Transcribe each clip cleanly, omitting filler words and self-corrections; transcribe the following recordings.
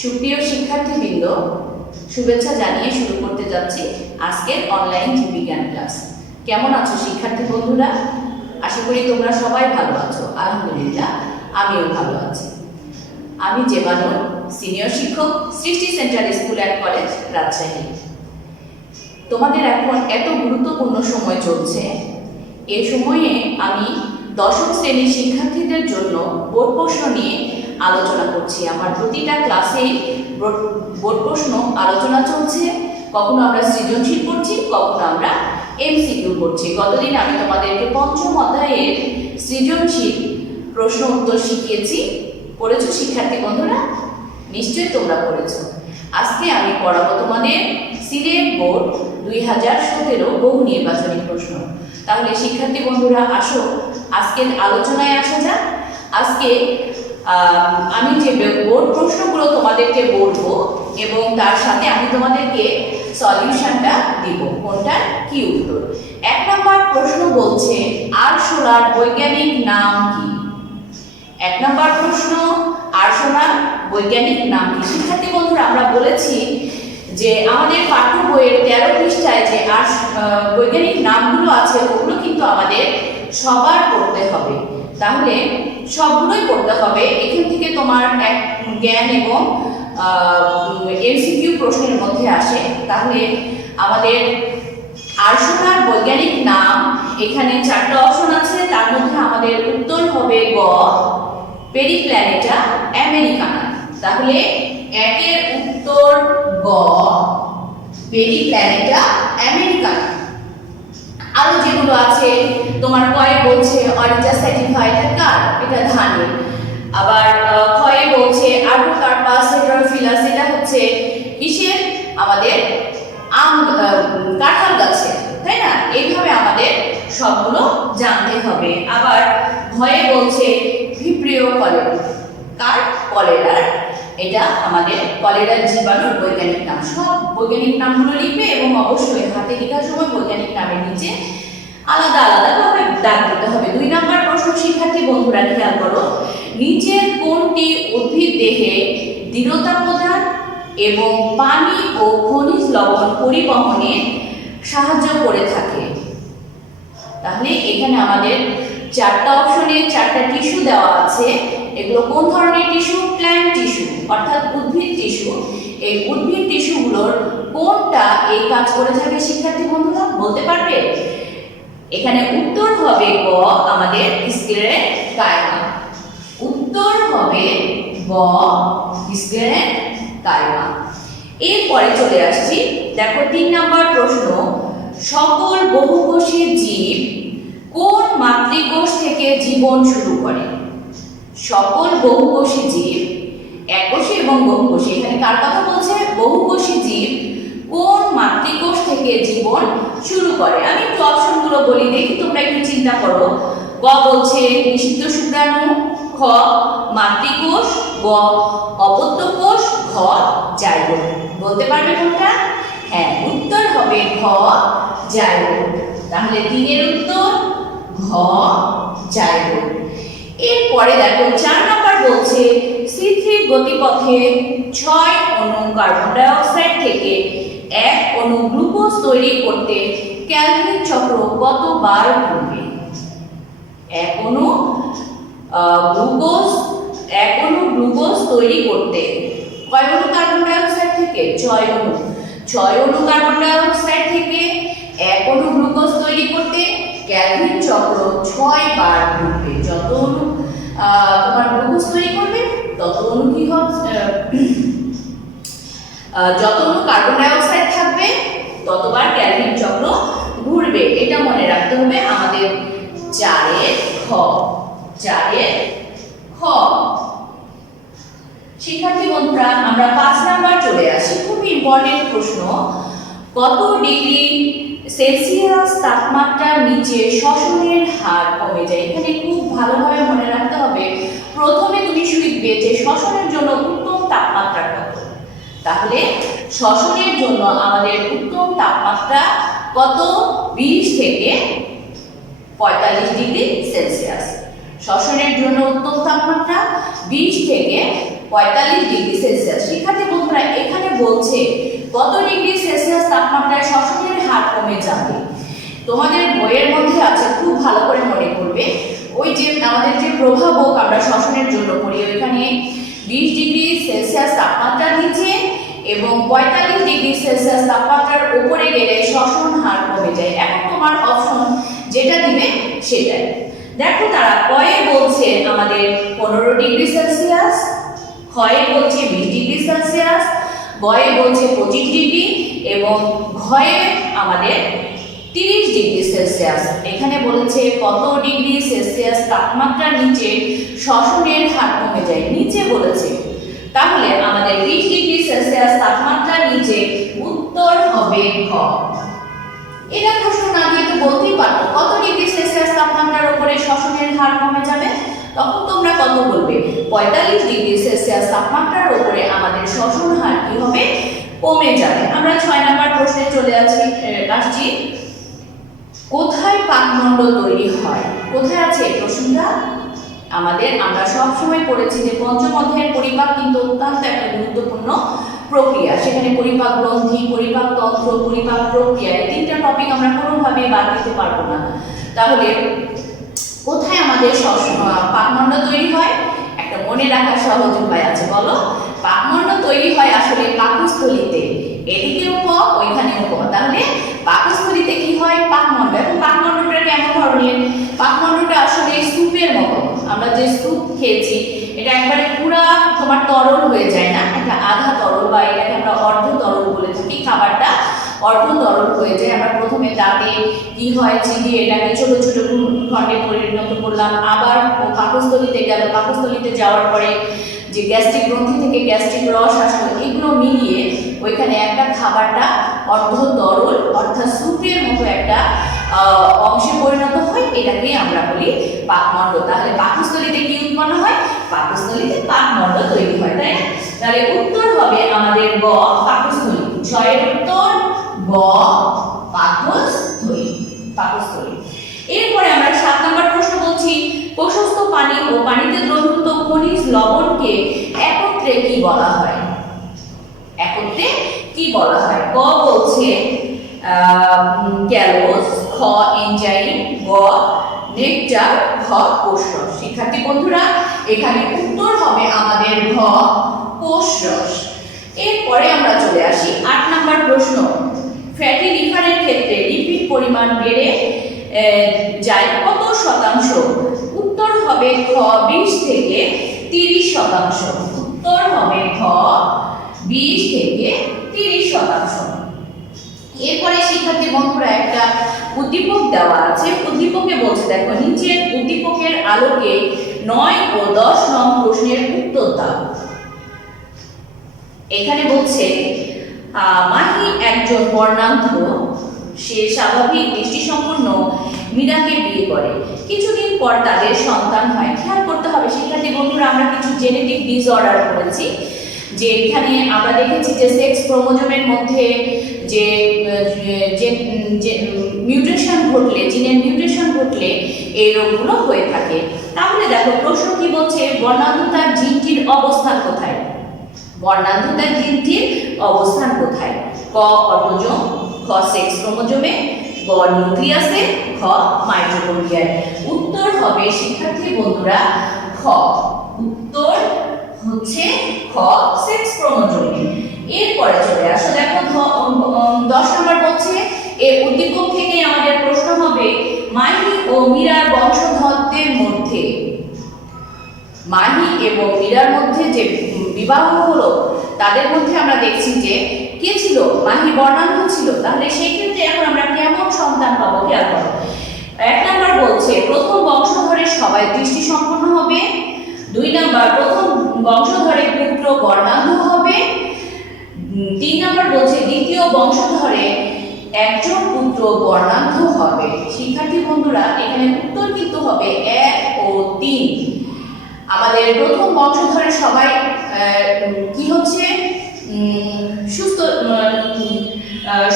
সুপ্রিয় শিক্ষার্থীবৃন্দ, শুভেচ্ছা জানিয়ে শুরু করতে যাচ্ছি আজকের অনলাইন জীববিজ্ঞান ক্লাস। কেমন আছো শিক্ষার্থী বন্ধুরা? আশা করি তোমরা সবাই ভালো আছো। আলহামদুলিল্লাহ, আমিও ভালো আছি। আমি জেবানু, সিনিয়র শিক্ষক, সৃষ্টি centre school and college, Rajshahi. তোমাদের এখন এত গুরুত্বপূর্ণ সময় চলছে। এই সময়ে আমি দশম শ্রেণীর শিক্ষার্থীদের জন্য বোর্ড প্রশ্ন নিয়ে আলোচনা করছি। আমার প্রতিটা ক্লাসেই বোর্ড প্রশ্ন আলোচনা চলছে। কখনো আমরা সৃজনশীল পড়ছি, কখনো আমরা এমসিকিউ পড়ছি। গতদিন আমি তোমাদেরকে পঞ্চম অধ্যায়ের সৃজনশীল প্রশ্ন উত্তর শিখিয়েছি। পড়েছো শিক্ষার্থী বন্ধুরা? নিশ্চয়ই তোমরা পড়েছো। আজকে আমি পড়াবো তোমাদের সিলেট বোর্ড 2017 বহু নির্বাচনী প্রশ্ন। তাহলে শিক্ষার্থী বন্ধুরা আসো আজকের আলোচনায় আসা যাক। আজকে আমি যে বোর্ড প্রশ্নগুলো তোমাদেরকে বলবো এবং তার সাথে আমি তোমাদেরকে সলিউশনটা দিব, কোনটা কি উত্তর। 1 নম্বর প্রশ্ন বলছে আরশোলার বৈজ্ঞানিক নাম কি? 1 নম্বর প্রশ্ন, আরশোলার বৈজ্ঞানিক নাম কি? শিক্ষার্থী বন্ধুরা, আমরা বলেছি যে আমাদের পাঠ্য বইয়ের 13 পৃষ্ঠায় যে বৈজ্ঞানিক নামগুলো আছে ওগুলো কিন্তু আমাদের সবার পড়তে হবে। তাহলে সবগুলোই পড়তে হবে। এখান থেকে তোমার এক জ্ঞান এবং এমসিকিউ প্রশ্নের মধ্যে আসে। তাহলে আমাদের আরশোলার বৈজ্ঞানিক নাম, এখানে 4টা অপশন আছে। তার মধ্যে আমাদের উত্তর হবে গ, পেরিপ্ল্যানেটা আমেরিকানা। তাহলে একের উত্তর গ, পেরিপ্ল্যানেটা আমেরিকানা। আরো যেগুলো আছে তোমার কয়ে বলছে অরিজা সার্টিফাইড কার, এটা ধানের। আবার ক্ষয়ে বলছে আর্টোকার্পাস হেটেরোফিলাস, এটা হচ্ছে কিসের? আমাদের কাঁঠাল গাছের, তাই না? এইভাবে আমাদের সবগুলো জানতে হবে। আবার ভয়ে বলছে ভিব্রিও কলেরা, কার? কলেরার। এটা আমাদের কলেরার জীবাণুর বৈজ্ঞানিক নাম। সব বৈজ্ঞানিক নামগুলো লিখবে এবং অবশ্যই হাতে লেখার সময় বৈজ্ঞানিক নামের নিচে আলাদা আলাদাভাবে দাগ দিতে হবে। 2 নম্বর প্রশ্ন শিক্ষার্থী বন্ধুরা খেয়াল করো, নিচের কোনটি উদ্ভিদ দেহে দৃঢ়তা প্রদান এবং পানি ও খনিজ লবণ পরিবহনে সাহায্য করে থাকে? তাহলে এখানে আমাদের 4টা অপশনে 4টা টিস্যু দেওয়া আছে। এগুলো কোন ধরনের টিস্যু? প্ল্যান্ট টিস্যু, অর্থাৎ উদ্ভিদ টিস্যু। এই উদ্ভিদ টিস্যুগুলোর কোনটা এই কাজ করে থাকে শিক্ষার্থী বন্ধুরা? বলতে পারবে? এখানে উত্তর হবে গ, আমাদের স্ক্লেরেনকাইমা। উত্তর হবে গ, স্ক্লেরেনকাইমা। এরপরে চলে আসছি, দেখো 3 নম্বর প্রশ্ন, সকল বহুকোষী জীব কোন মাতৃকোষ থেকে জীবন শুরু করে? সকল বহুকোষী জীব, এককোষী এবং বহুকোষী, এখানে কার কথা বলছে? বহুকোষী জীব কোন মাতৃকোষ থেকে জীবন শুরু করে? আমি একটু অপশনগুলো বলি, দেখি তোমরা একটু চিন্তা করো। ক বলছে নিষিদ্ধ শুক্রাণু, খ মাতৃকোষ, গ অপত্য কোষ, ঘ জাইগোট। বলতে পারবে কোনটা? হ্যাঁ, উত্তর হবে ঘ, জাইগোট। তাহলে 3 এর উত্তর ঘ, জাইগোট। এরপরে দেখো 4 নম্বর বলছে C3 গতিপথে 6 অণু কার্বন ডাই অক্সাইড থেকে 1 অণু গ্লুকোজ তৈরি করতে ক্যালভিন চক্র কতবার ঘুরবে? 1 অণু গ্লুকোজ তৈরি করতে কয় অণু কার্বন ডাই অক্সাইড থেকে? 6 অণু। 6 অণু কার্বন ডাই অক্সাইড থেকে 1 অণু গ্লুকোজ তৈরি করতে ক্যালভিন চক্র 6 বার ঘুরবে। যত অণু তোমার গ্লুকোজ তৈরি করবে তত অণু কি হবে? যত অণু কার্বন ডাই অক্সাইড থাকবে ততবার ক্যালভিন চক্র ঘুরবে। এটা মনে রাখতে হবে আমাদের 4 এর খ। 4 এর খ। শিক্ষার্থী বন্ধুরা, আমরা 5 নাম্বার চলে আসি। খুব ইম্পর্টেন্ট প্রশ্ন, কত ডিগ্রি সেলসিয়াস তাপমাত্রার নিচে শ্বসনের হার কমে যায়? এখানে খুব ভালোভাবে মনে রাখতে হবে। প্রথমে তুমি শিখবে যে শ্বসনের জন্য উত্তম তাপমাত্রা কত। তাহলে শ্বসনের জন্য আমাদের উত্তম তাপমাত্রা কত? 20 থেকে 45 ডিগ্রি সেলসিয়াস। শ্বসনের জন্য উত্তম তাপমাত্রা 20 থেকে 45°C। শিক্ষার্থী বন্ধুরা এখানে বলছে কত ডিগ্রি সেলসিয়াস তাপমাত্রায় শ্বসনের হার কমে যাবে। তোমাদের বইয়ের মধ্যে আছে, খুব ভালো করে মনে করবে, ওই যে আমাদের যে প্রভাবক আমরা শ্বসনের জন্য পড়ি, ওইখানে 20°C তাপমাত্রার নিচে এবং 45°C তাপমাত্রার উপরে গেলে শ্বসন হার কমে যায়। এখন তোমার অপশন যেটা দিবে সেটাই। দেখো তারা কয়ে বলছে আমাদের 15°C, ক্ষয়ে বলছে 20°C, গয়ে বলছে 25° এবং ঘয়ে আমাদের 30°C। এখানে বলেছে কত ডিগ্রি সেলসিয়াস তাপমাত্রার নিচে শ্বসনের হার কমে যায়, নিচে বলেছে। তাহলে আমাদের 20°C তাপমাত্রার নিচে উত্তর হবে খ। এটা প্রশ্ন না দিয়ে তো বলতেই পারতো কত ডিগ্রি সেলসিয়াস তাপমাত্রার উপরে শ্বসনের হার কমে যাবে, তখন তোমরা কত বলবে? 45°C তাপমাত্রার উপরে আমাদের শ্বসন হার কি হবে? কমে যাবে। আমরা 6 নম্বর প্রশ্নে চলে আসছি। কোথায় পাকমণ্ডল তৈরি হয়? কোথায় আছে প্রশ্নটা? আমরা সব সময় পড়েছি যে পঞ্চম অধ্যায়ের পরিপাক কিন্তু অত্যন্ত একটা গুরুত্বপূর্ণ প্রক্রিয়া। সেখানে পরিপাক গ্রন্থি, পরিপাক তন্ত্র, পরিপাক প্রক্রিয়া, এই তিনটা টপিক আমরা কোনোভাবেই বাদ দিতে পারবো না। তাহলে কোথায় আমাদের পাকমণ্ডল তৈরি হয়? একটা মনে রাখার সহজ উপায় আছে, বলো। পাকমণ্ডল তৈরি হয় আসলে পাকস্থলীতে, এদিকেও ক ওইখানেও ক। তাহলে পাকস্থলীতে কি হয়? পাকমণ্ডল। এবং পাকমণ্ডলটা কেমন ধরনের? পাকমণ্ডলটা আসলে স্যুপের মতো। আমরা যে স্যুপ খেয়েছি এটা একবারে পুরা তোমার তরল হয়ে যায় না, এটা আধা তরল বা এটাকে আমরা অর্ধ তরল বলে থাকি। খাবারটা অর্ধ তরল হয়ে যায়। আমরা প্রথমে দাঁতে কি হয় চিবিয়ে এটাকে ছোট ছোট খণ্ডে পরিণত করলাম, আবার পাকস্থলীতে গেল, পাকস্থলীতে যাওয়ার পরে যে গ্যাস্ট্রিক গ্রন্থি থেকে গ্যাস্ট্রিক রস আসলো, এগুলো মিলিয়ে ওইখানে একটা খাবারটা অর্ধ তরল অর্থাৎ স্যুপের মতো একটা অংশে পরিণত হয়, এটাকে আমরা বলি পাকমণ্ডল। তাহলে পাকস্থলীতে কি উৎপন্ন হয়? পাকস্থলীতে পাকমণ্ডল তৈরি হয়, তাই না? তাহলে উত্তর হবে আমাদের গ পাকস্থলী। 6 এর উত্তর গ পাকস্থলী। পাকস্থলী। এরপরে আমরা 7 নম্বর প্রশ্ন বলছি, প্রশস্ত পানি ও পানিতে দ্রবীভূত খনিজ লবণকে একত্রে কি বলা হয়? একত্রে কি বলা হয়? ক বলছে ক্যালোজ, খ এনজাইম, গ নেকটার, ঘ কোষরস। শিক্ষার্থী বন্ধুরা এখানে উত্তর হবে আমাদের ঘ কোষরস। এরপরে আমরা চলে আসি 8 নম্বর প্রশ্ন। ফ্যাটি লিভারের ক্ষেত্রে লিপিড পরিমাণ বেড়ে যায় কত শতাংশ? উত্তর হবে খ 20 থেকে 30%। উত্তর হবে খ 20 থেকে 30%। এরপরে শিক্ষার্থী বন্ধুরা একটা উদ্দীপক দেওয়া আছে। উদ্দীপকে বলছে, দেখো নিচের উদ্দীপকের আলোকে 9 ও 10 নং প্রশ্নের উত্তর দাও। এখানে বলছে মাহি একজন বর্ণান্ধ, সে স্বাভাবিক দৃষ্টিসম্পন্ন মীরাকে বিয়ে করে। কিছুদিন পর তাদের সন্তান হয়। খেয়াল করতে হবে শিক্ষার্থী বন্ধুরা, আমরা কিছু জেনেটিক ডিসঅর্ডার করেছি, যে এখানে আমরা দেখেছি যে সেক্স ক্রোমোজোমের মধ্যে যে মিউটেশন ঘটলে, জিনের মিউটেশন ঘটলে এই রোগগুলো হয়ে থাকে। তাহলে দেখো প্রশ্ন কি বলছে, বর্ণান্ধতার জিনটির অবস্থান কোথায়? বর্ণান্ধতার জিনটির অবস্থান কোথায়? ক অটোজোম, খ সেক্স ক্রোমোজোমে, গ নিউক্লিয়াসে, খ মাইটোকন্ড্রিয়ায়। উত্তর হবে শিক্ষার্থী বন্ধুরা খ। উত্তর হচ্ছে খ সেক্স ক্রোমোজোমে। এরপরে চলে আসো, দেখো 10 নম্বর বলছে এই উদ্দীপক থেকে আমাদের প্রশ্ন হবে মাহি ও মীরার বংশধরদের মধ্যে, মাহি এবং মীরার মধ্যে যে বিবাহ হলো তাদের মধ্যে আমরা দেখছি যে কে ছিল? মাহি বর্ণান্ধ ছিল। তাহলে সেই ক্ষেত্রে এখন আমরা কেমন সন্তান পাবো? খেয়াল করো। 1 নম্বর বলছে প্রথম বংশধরের সবাই দৃষ্টিসম্পন্ন হবে। 2 নম্বর প্রথম বংশধরের পুত্র বর্ণান্ধ হবে। 3 নম্বর বলছে দ্বিতীয় বংশধরে একজন পুত্র বর্ণান্ধ হবে। শিক্ষার্থী বন্ধুরা এখানে উত্তর কিন্তু হবে 1 ও 3। আমাদের প্রথম বংশধরের সবাই কি হচ্ছে? সুস্থ,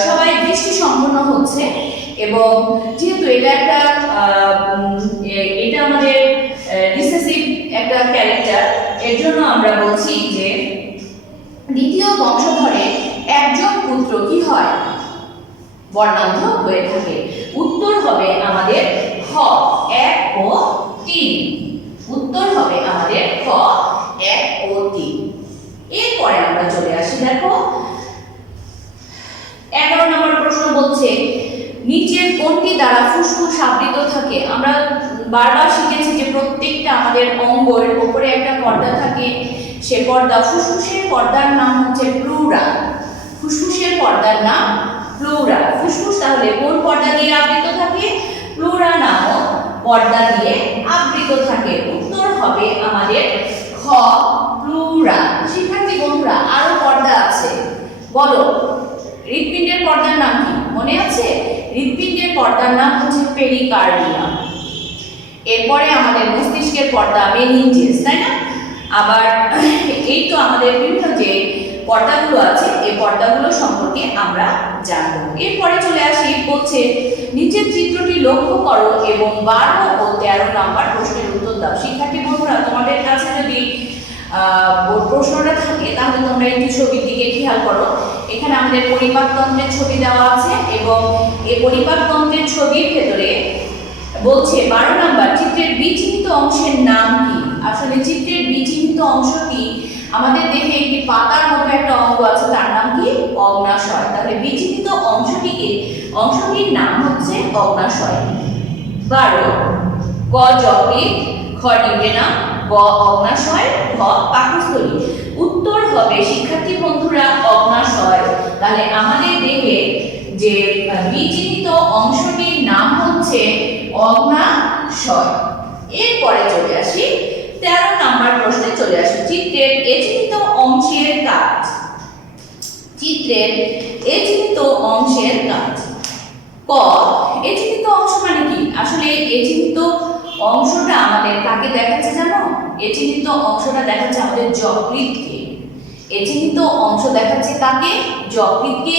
সবাই দৃষ্টি সম্পন্ন হচ্ছে। এবং যেহেতু এটা আমাদের রিসেসিভ একটা ক্যারেক্টার, এর জন্য আমরা বলছি বংশধরে একজন পুত্র কি হয়? বর্ণান্ধ হয়ে থাকে। উত্তর হবে আমাদের খ 1 ও 3। উত্তর হবে আমাদের খ 1 ও 3। এরপরে আমরা চলে আসি, দেখো 11 নম্বর প্রশ্ন বলছে নিচের কোনটি দ্বারা ফুসফুস আবৃত থাকে? আমরা বারবার শিখেছি যে প্রত্যেকটা আমাদের অঙ্গের উপরে একটা পর্দা থাকে, সে পর্দা ফুসফুসের পর্দার নাম হচ্ছে প্লুরা। ফুসফুসের পর্দার নাম প্লুরা। ফুসফুস তাহলে কোন পর্দা দিয়ে আবৃত থাকে? প্লুরা নামক পর্দা দিয়ে আবৃত থাকে। উত্তর হবে আমাদের খ প্লুরা। শিক্ষার্থী বন্ধুরা, আরো পর্দা আছে, বলো হৃৎপিণ্ডের পর্দার নাম কি মনে আছে? হৃৎপিণ্ডের পর্দার নাম হচ্ছে পেরিকার্ডিয়াম। এরপরে আমাদের মস্তিষ্কের পর্দা মেনিনজেস, তাই না? আবার এই তো আমাদের বিভিন্ন যে পর্দাগুলো আছে এই পর্দাগুলো সম্পর্কে আমরা জানবো। এরপরে চলে আসি, বলছে নিচের চিত্রটি লক্ষ্য করো এবং 12 ও 13 নাম্বার প্রশ্নের উত্তর দাও। শিক্ষার্থী বন্ধুরা, তোমাদের কাছে যদি প্রশ্নটা থাকে তাহলে তোমরা একটু ছবির দিকে খেয়াল করো। এখানে আমাদের পরিপাকতন্ত্রের ছবি দেওয়া আছে এবং এই পরিপাকতন্ত্রের ছবির ভেতরে বলছে 12 নাম্বার চিত্রের বিচিহ্নিত অংশের নাম কি? আসলে চিত্রের বিচিহ্নিত অংশটি আমাদের দেহে একটি পাতার মতো একটা অঙ্গ আছে, তার নাম কি? অগ্নাশয়। তাহলে বিচিহ্নিত অংশটির নাম হচ্ছে অগ্নাশয়। 12 ক যকৃৎ, খ ডিউটেনাম, গ অগ্নাশয়, ঘ পাকস্থলী। উত্তর হবে শিক্ষার্থী বন্ধুরা অগ্নাশয়। তাহলে আমাদের দেহে যে বিচিহ্নিত অংশটির নাম হচ্ছে অগ্নাশয়। এরপরে চলে আসি 13 নাম্বার প্রশ্নে চলে আসি, চিত্রের এচিহ্নিত অংশের কাজ। চিত্রের এচিহ্নিত অংশের কাজ। ক এচিহ্নিত অংশ মানে কি? আসলে এচিহ্নিত অংশটা আমাদের কাকে দেখাচ্ছে জানো? এচিহ্নিত অংশটা দেখাচ্ছে আমাদের যকৃৎকে। এচিহ্নিত অংশ দেখাচ্ছে কাকে? যকৃৎকে।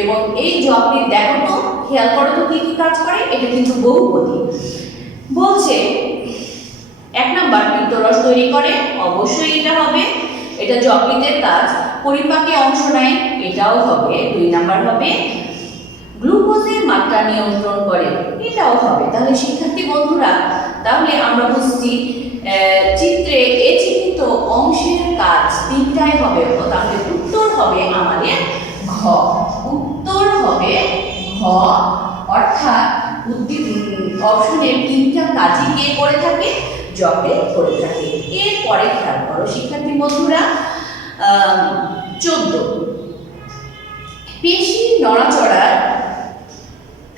এবং এই যকৃৎ দেখো তো, খেয়াল করো তো কি কি কাজ করে। এটা কিন্তু বহুপদী। বলছে 1 নাম্বার পিত্তরস তৈরি করে, অবশ্যই এটা হবে, এটা যকৃতের কাজ। পরিপাকে অংশ নেয়, এটাও হবে। 2 নাম্বার হবে গ্লুকোজের মাত্রা নিয়ন্ত্রণ করে, এটাও হবে। তাহলে শিক্ষার্থী বন্ধুরা, তাহলে আমরা বুঝছি চিত্রে এচিহ্নিত অংশের কাজ 3টাই হবে। তাহলে উত্তর হবে আমাদের ঘ। উত্তর হবে ঘ, অর্থাৎ অপশনের 3টা কাজই কে করে থাকে? যকৃৎ করে থাকে। এরপরে খেয়াল করো শিক্ষার্থী বন্ধুরা 14 পেশি নড়াচড়ার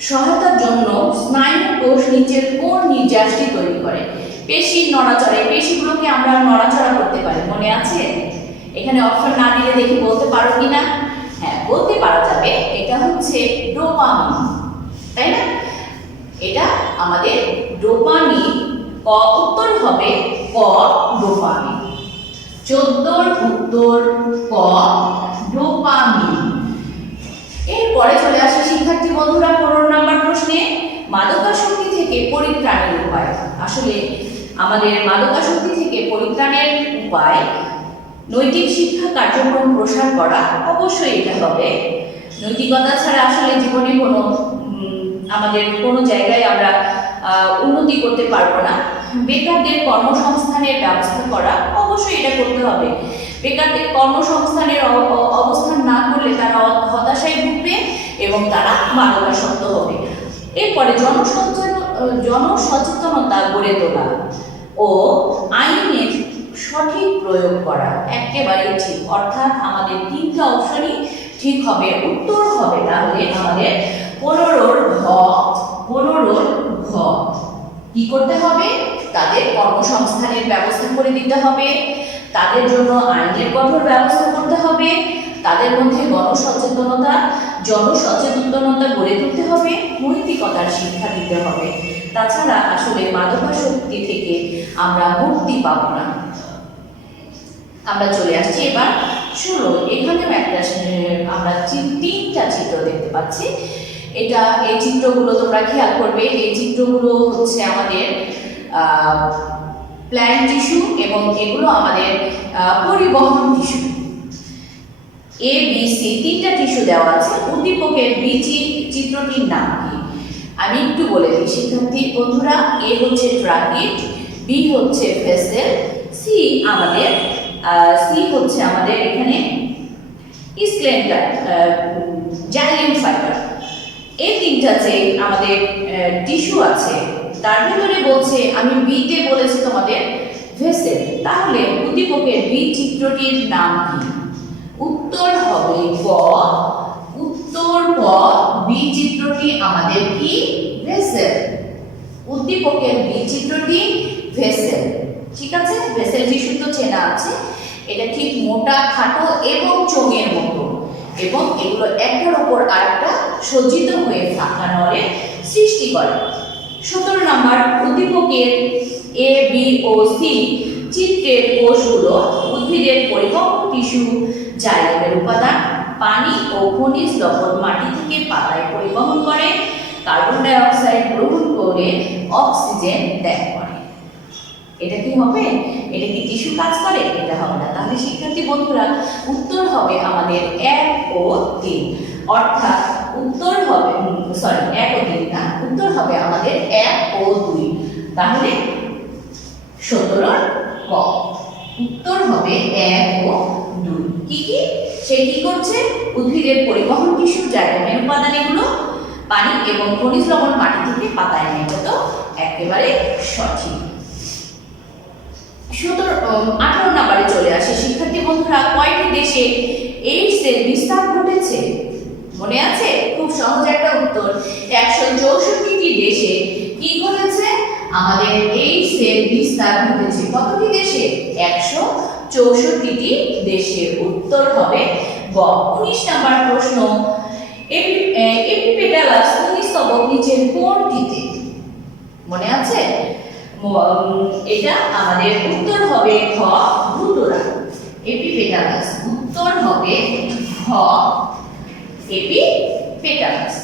সহায়তার জন্য স্নায়ু কোষ নিচের কোন নির্যাসটি তৈরি করে? পেশির নড়াচড়া, পেশিগুলোকে আমরা নড়াচড়া করতে পারি, মনে আছে? এখানে অপশন না দিলে দেখি বলতে পারো কিনা? হ্যাঁ, বলতে পারা যাবে। এটা হচ্ছে ডোপামিন, তাই না? এটা আমাদের ডোপামিন। ক উত্তর হবে ক ডোপামিন। 14 উত্তর ক ডোপামিন। এরপরে চলে আসে শিক্ষার্থী বন্ধুরা 15 নাম্বার প্রশ্নে, মাদকাসক্তি থেকে পরিত্রাণের উপায়। আসলে আমাদের মাদকাসক্তি থেকে পরিত্রাণের উপায় নৈতিক শিক্ষা কার্যক্রম প্রসার করা, অবশ্যই এটা হবে। নৈতিকতা ছাড়া আসলে জীবনে আমাদের কোনো জায়গায় আমরা উন্নতি করতে পারবো না। বেকারদের কর্মসংস্থানের ব্যবস্থা করা, অবশ্যই এটা করতে হবে। বেকারদের কর্মসংস্থানের অবস্থান না করলে তারা হতাশায় ভুগবে এবং তারা মাদকাসক্ত হবে। এরপরে জনসচেতনতা গড়ে তোলা ও আইনের সঠিক প্রয়োগ করা, একেবারে ঠিক। অর্থাৎ আমাদের 3টা অপশনই ঠিক হবে। উত্তর হবে তাহলে আমাদের 15 ঘ। 15 ঘ কি করতে হবে? তাদের কর্মসংস্থানের ব্যবস্থা করে দিতে হবে, তাদের জন্য আইনের কঠোর ব্যবস্থা করতে হবে, তাদের মধ্যে জনসচেতনতা গড়ে তুলতে হবে, নৈতিকতার শিক্ষা দিতে হবে। তাছাড়া আসলে মাদকাসক্তি থেকে আমরা মুক্তি পাব না। আমরা চলে আসছি এবার 16। এখানেও একটা আমরা 3টা চিত্র দেখতে পাচ্ছি। এই চিত্রগুলো তোমরা খেয়াল করবে। এই চিত্রগুলো হচ্ছে আমাদের প্ল্যান্ট টিস্যু এবং এগুলো আমাদের পরিবহন টিস্যু। এ বি সি তিনটা টিস্যু দেওয়া আছে। উদ্দীপকের বি চিত্রটির নাম কি? আমি একটু বলে দিই শিক্ষার্থী বন্ধুরা। এ হচ্ছে ট্রাকিট, বি হচ্ছে ভেসেল, সি হচ্ছে আমাদের এখানে স্ক্লেন্ডার জাইলেম ফাইবার। এই তিনটা যে আমাদের টিস্যু আছে তার ভিতরে বলছে, আমি বিতে বলেছি তোমাদের ভেসেল, তাহলে উদ্দীপকের বি চিত্রটির নাম কি? উত্তর হবে ক। উত্তর ক, বি চিত্রটি আমাদের কি? ভেসেল। উদ্দীপকের বি চিত্রটি ভেসেল। ঠিক আছে, ভেসেল টিস্যু তো চেনা আছে। এটা ঠিক মোটা, খাটো এবং চোঙের মতো, এবং এগুলো একটার উপর আরেকটা সজ্জিত হয়ে ফাঁকা নলের সৃষ্টি করে। 17 নম্বর, উদ্দীপকের এ বি ও সি চিত্রের কোষগুলো উদ্ভিদের পরিবহন টিস্যু জাইলেমের উপাদান। পানি ও খনিজ লবণ মাটি থেকে পাতায় পরিবহন করে, কার্বন ডাই অক্সাইড গ্রহণ করে অক্সিজেন ত্যাগ করে। এটা কি হবে? এটা কি টিস্যু কাজ করে? এটা হবে না। তাহলে শিক্ষার্থী বন্ধুরা উত্তর হবে আমাদের 1 ও 3, অর্থাৎ উত্তর হবে 1 ও 3 না, উত্তর হবে আমাদের 1 ও 2। তাহলে 17 ক, উত্তর হবে 1 ও 2। কি কি? সে কি করছে? উদ্ভিদের পরিবহন টিস্যু জাইলেমের উপাদান এগুলো, পানি এবং খনিজ লবণ মাটি থেকে পাতায় নেয়। তো একেবারে সঠিক। 18 নম্বরে চলে আসে শিক্ষার্থী বন্ধুরা। কয়টি দেশে এইডস এর বিস্তার ঘটেছে? মনে আছে? খুব সহজ একটা উত্তর। 164টি দেশে কি ঘটেছে? আমাদের এইডস এর বিস্তার ঘটেছে। কতটি দেশে? 164টি দেশে। উত্তর হবে গ। 19 নম্বর প্রশ্ন, এপিপেটালাস 19 স্তবক নিচের কোনটিতে? মনে আছে? এটা আমাদের উত্তর হবে খ, ভ্রূতরা। এপিপেটালাস, উত্তর হবে খ, এপিপেটালাস।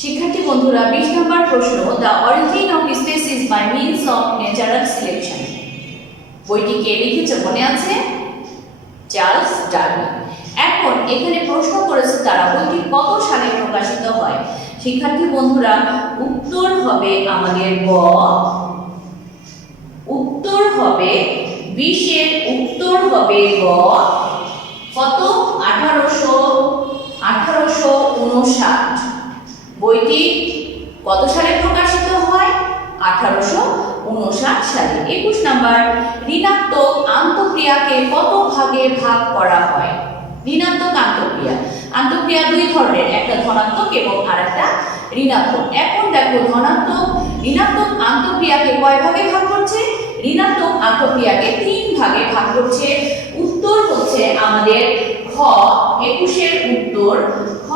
শিক্ষার্থী বন্ধুরা 20 নম্বর প্রশ্ন, the origin of species by means of natural selection বইটি কে লিখেছে? মনে আছে? Charles Darwin. এখন এখানে প্রশ্ন করেছে তারা বইটি কত সালে প্রকাশিত হয়? শিক্ষার্থী বন্ধুরা উত্তর হবে আমাদের গ। উত্তর হবে 20 এর উত্তর হবে গ। কত? 1859। বইটি কত সালে প্রকাশিত হয়? 1859 সালে। 21 নাম্বার, ঋণাত্মক আন্তঃক্রিয়াকে কত ভাগে ভাগ করা হয়? ঋণাত্মক আন্তঃক্রিয়া দুই ধরনের, একটা ধনাত্মক এবং আরেকটা ঋণাত্মক। এখন দেখো ঋণাত্মক আন্তঃক্রিয়াকে কয় ভাগে ভাগ করছে? ঋণাত্মক আন্তঃক্রিয়াকে 3 ভাগে ভাগ করছে। উত্তর হচ্ছে আমাদের খ, 21 এর উত্তর খ।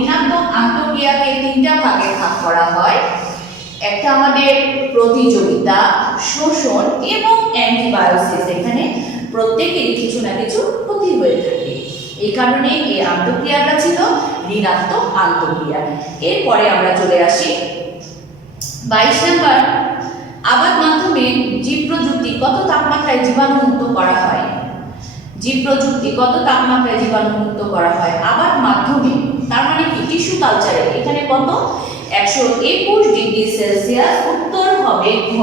ঋণাত্মক আন্তঃক্রিয়াকে 3টা ভাগে ভাগ করা হয়। একটা আমাদের প্রতিযোগিতা, শোষণ এবং অ্যান্টিবায়োসিস। এখানে প্রত্যেকেরই কিছু না কিছু ক্ষতি হয়ে থাকে, এই কারণে এই আন্তঃক্রিয়াটা ছিল ঋণাত্মক আন্তঃক্রিয়া। এরপরে আমরা চলে আসি 22 নাম্বার, আবাদ মাধ্যমে জীব প্রযুক্তি কত তাপমাত্রায় জীবাণুমুক্ত করা হয়? জীব প্রযুক্তি কত তাপমাত্রায় জীবাণুমুক্ত করা হয় আবাদ মাধ্যমে? তার মানে কি? টিস্যু কালচারে। এখানে কত? 121 ডিগ্রি সেলসিয়াস। উত্তর হবে ঘ।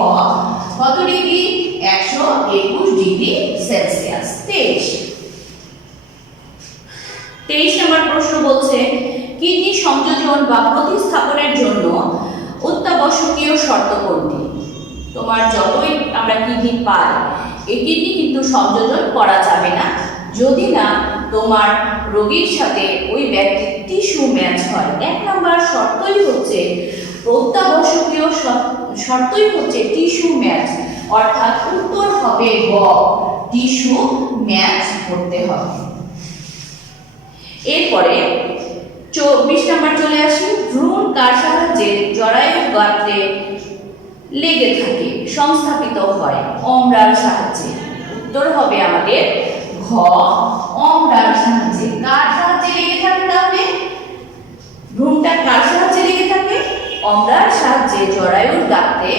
কত ডিগ্রি? 121 degree Celsius. 23 নম্বর প্রশ্ন বলছে, কিডনি সংযোজন বা প্রতিস্থাপনের জন্য অত্যাবশ্যকীয় শর্ত কোনটি? তোমার যতই আমরা কিডনি পাই, এই কিডনি কিন্তু সংযোজন করা যাবে না যদি না তোমার রোগীর সাথে ওই ব্যক্তির টিস্যু ম্যাচ হয়। 1 নম্বর শর্তই হচ্ছে অত্যাবশ্যকীয় শর্তই হচ্ছে টিস্যু ম্যাচ, অর্থাৎ উত্তর হবে গ, টিস্যু ম্যাচ করতে হবে। এরপরে 24 নাম্বার চলে আসি, ভ্রূণ কার সাহায্যে জরায়ুর গাত্রে লেগে থাকে, সংস্থাপিত হয়? অমরার সাহায্যে। উত্তর হবে আমাদের ঘ, অমরার সাহায্যে। কার সাহায্যে লেগে থাকে? তাহলে ভ্রূণটা কার সাহায্যে লেগে থাকে? অমরার সাহায্যে জরায়ুর গাত্রে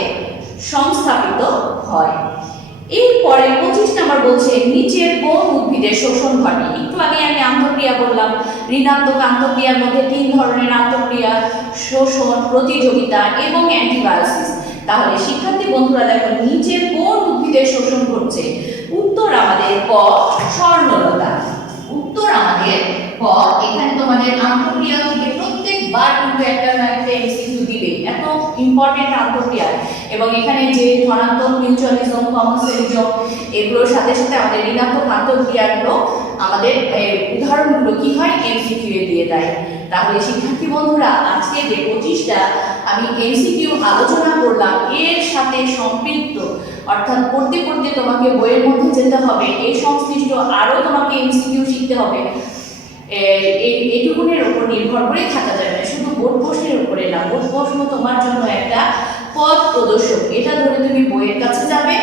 সংস্থাপিত হয়। এরপরে 25 নাম্বার বলছে নিচের কোন উদ্ভিদের শোষণ ঘটে। একটু আগে আমি আন্তঃক্রিয়া বললাম, ঋণাত্মক আন্তঃক্রিয়ার মধ্যে 3 ধরনের আন্তঃক্রিয়া: শোষণ, প্রতিযোগিতা এবং অ্যান্টিবায়োসিস। তাহলে শিক্ষার্থী বন্ধুরা দেখো, নিচের কোন উদ্ভিদের শোষণ ঘটছে? উত্তর আমাদের ক, স্বর্ণলতা। উত্তর আমাদের ক। এখানে তোমাদের আন্তঃক্রিয়া থেকে প্রত্যেকবার কিন্তু একটা না একটা এমসিকিউ দিবে, এত ইম্পর্টেন্ট আন্তঃক্রিয়া। এবং এখানে যে ধনাত্মক মিউচুয়ালিজম, কমনসেলিজম, এগুলোর সাথে সাথে আমাদের ঋণাত্মক আন্তঃক্রিয়াগুলো আমাদের উদাহরণগুলো কি হয় এমসিকিউ এ দিয়ে দেয়। তাহলে শিক্ষার্থী বন্ধুরা, আজকে যে 25টা আমি এমসিকিউ আলোচনা করলাম, এর সাথে সম্পৃক্ত, অর্থাৎ পড়তে পড়তে তোমাকে বইয়ের মধ্যে যেতে হবে, এই সংশ্লিষ্ট আরো তোমাকে এমসিকিউ শিখতে হবে। এইটুকুনের উপর নির্ভর করে থাকা যাবে না, শুধু বোর্ড প্রশ্নের উপরে না। বোর্ড প্রশ্ন তোমার জন্য একটা পথ প্রদর্শক, এটা ধরে তুমি বইয়ের কাছে যাবে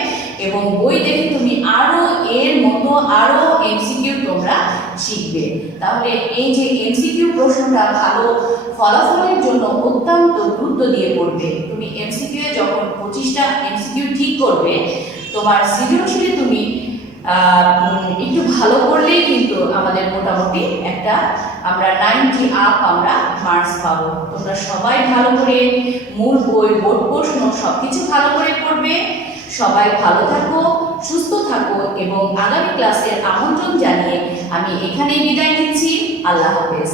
এবং বই দেখে তুমি আরো এর মতো আরো এমসিকিউ তোমরা শিখবে। তাহলে এই যে এমসিকিউ প্রশ্নটা ভালো ফলাফলের জন্য অত্যন্ত গুরুত্ব দিয়ে পড়বে। তুমি এমসিকিউ এ যখন 25টা এমসিকিউ ঠিক করবে, তোমার সৃজনশীলে তুমি একটু ভালো করলেই কিন্তু আমাদের মোটামুটি একটা আমরা 90 আপ আমরা মার্কস পাবো। তোমরা সবাই ভালো করে মূল বই, বোর্ড প্রশ্ন সবকিছু ভালো করে পড়বে। সবাই ভালো থাকো, সুস্থ থাকো এবং আগামী ক্লাসের আমন্ত্রণ জানিয়ে আমি এখানেই বিদায় নিচ্ছি। আল্লাহ হাফেজ।